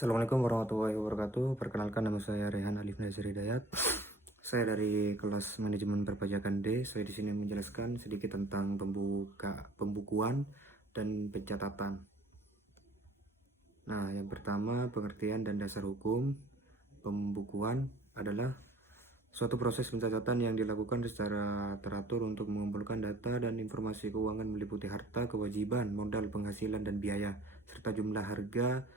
Assalamualaikum warahmatullahi wabarakatuh. Perkenalkan, nama saya Rehan Alif Nazar Hidayat. Saya dari kelas manajemen perpajakan D. Saya di sini menjelaskan sedikit tentang pembukuan dan pencatatan. Nah, yang pertama, pengertian dan dasar hukum. Pembukuan adalah suatu proses pencatatan yang dilakukan secara teratur untuk mengumpulkan data dan informasi keuangan meliputi harta, kewajiban, modal, penghasilan, dan biaya, serta jumlah harga,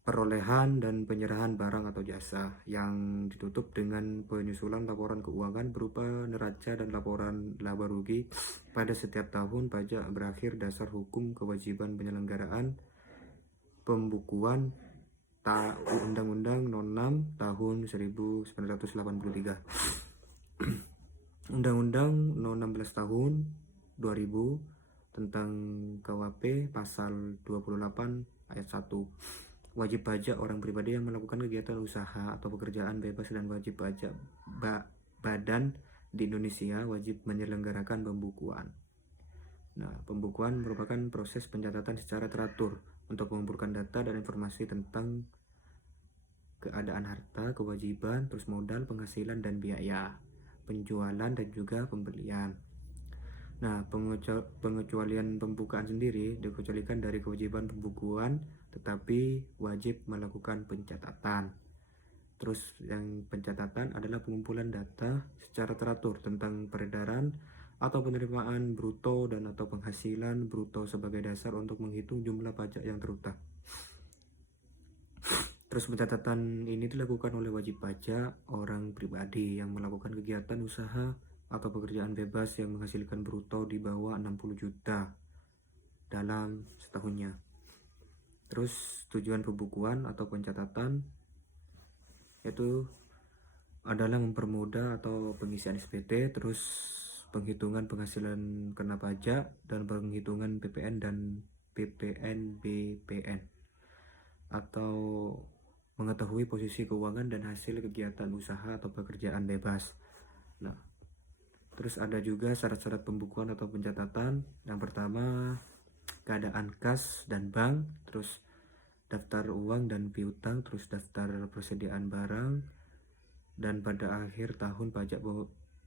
perolehan, dan penyerahan barang atau jasa, yang ditutup dengan penyusulan laporan keuangan berupa neraca dan laporan laba rugi pada setiap tahun pajak berakhir. Dasar hukum kewajiban penyelenggaraan pembukuan Undang-Undang No. 6 tahun 1983, Undang-Undang No. 16 tahun 2000 tentang KWP pasal 28 ayat 1. Wajib pajak orang pribadi yang melakukan kegiatan usaha atau pekerjaan bebas dan wajib pajak badan di Indonesia wajib menyelenggarakan pembukuan. Nah, pembukuan merupakan proses pencatatan secara teratur untuk mengumpulkan data dan informasi tentang keadaan harta, kewajiban, terus modal, penghasilan, dan biaya, penjualan, dan juga pembelian. Nah, pengecualian pembukaan sendiri dikecualikan dari kewajiban pembukuan, tetapi wajib melakukan pencatatan. Terus yang pencatatan adalah pengumpulan data secara teratur tentang peredaran atau penerimaan bruto dan atau penghasilan bruto sebagai dasar untuk menghitung jumlah pajak yang terutang. Terus pencatatan ini dilakukan oleh wajib pajak orang pribadi yang melakukan kegiatan usaha atau pekerjaan bebas yang menghasilkan bruto di bawah 60 juta dalam setahunnya. Terus tujuan pembukuan atau pencatatan yaitu adalah mempermudah atau pengisian SPT, terus penghitungan penghasilan kena pajak, dan penghitungan PPN dan BPN atau mengetahui posisi keuangan dan hasil kegiatan usaha atau pekerjaan bebas. Nah, terus ada juga syarat-syarat pembukuan atau pencatatan. Yang pertama, keadaan kas dan bank, terus daftar uang dan piutang, terus daftar persediaan barang, dan pada akhir tahun pajak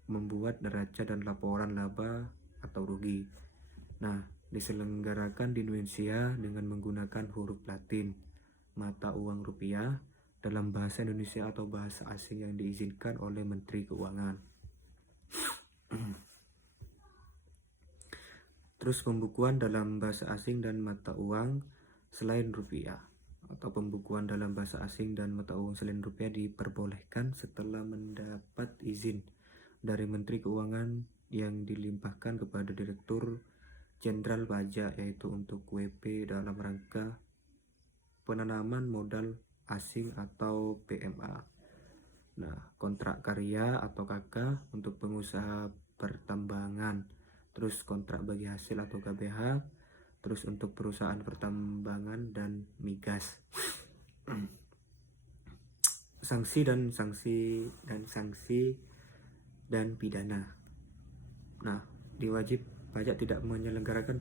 membuat neraca dan laporan laba atau rugi. Nah, diselenggarakan di Indonesia dengan menggunakan huruf Latin, mata uang rupiah, dalam bahasa Indonesia atau bahasa asing yang diizinkan oleh Menteri Keuangan. Terus pembukuan dalam bahasa asing dan mata uang selain rupiah, atau pembukuan dalam bahasa asing dan mata uang selain rupiah diperbolehkan setelah mendapat izin dari Menteri Keuangan yang dilimpahkan kepada Direktur Jenderal Pajak, yaitu untuk WP dalam rangka penanaman modal asing atau PMA. Nah, kontrak karya atau KK untuk pengusaha pertambangan, terus kontrak bagi hasil atau KBH, terus untuk perusahaan pertambangan dan migas. Sanksi dan pidana. Nah, diwajib pajak tidak menyelenggarakan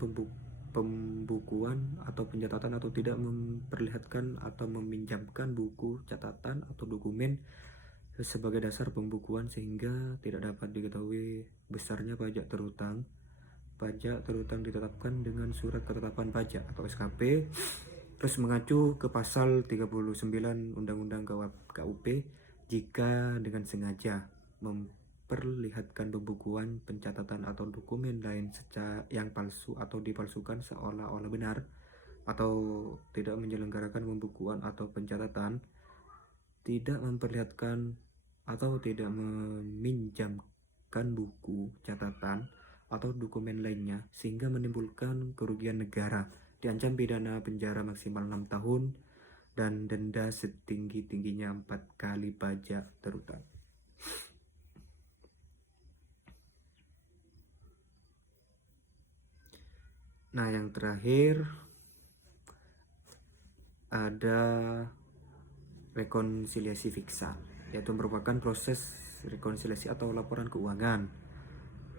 pembukuan atau pencatatan atau tidak memperlihatkan atau meminjamkan buku catatan atau dokumen sebagai dasar pembukuan sehingga tidak dapat diketahui besarnya pajak terutang. Pajak terutang ditetapkan dengan surat ketetapan pajak atau SKP, terus mengacu ke pasal 39 Undang-Undang KUP jika dengan sengaja memperlihatkan pembukuan, pencatatan atau dokumen lain yang palsu atau dipalsukan seolah-olah benar, atau tidak menyelenggarakan pembukuan atau pencatatan, tidak memperlihatkan atau tidak meminjamkan buku catatan atau dokumen lainnya sehingga menimbulkan kerugian negara, diancam pidana penjara maksimal 6 tahun dan denda setinggi-tingginya 4 kali pajak terutang. Nah, yang terakhir ada rekonsiliasi fiskal, yaitu merupakan proses rekonsiliasi atau laporan keuangan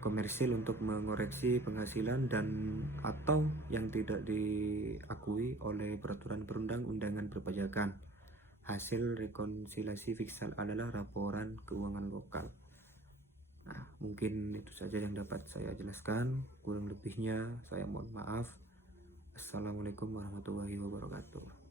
komersil untuk mengoreksi penghasilan dan atau yang tidak diakui oleh peraturan perundang-undangan perpajakan. Hasil rekonsiliasi fiskal adalah laporan keuangan lokal. Nah, mungkin itu saja yang dapat saya jelaskan. Kurang lebihnya saya mohon maaf. Assalamualaikum warahmatullahi wabarakatuh.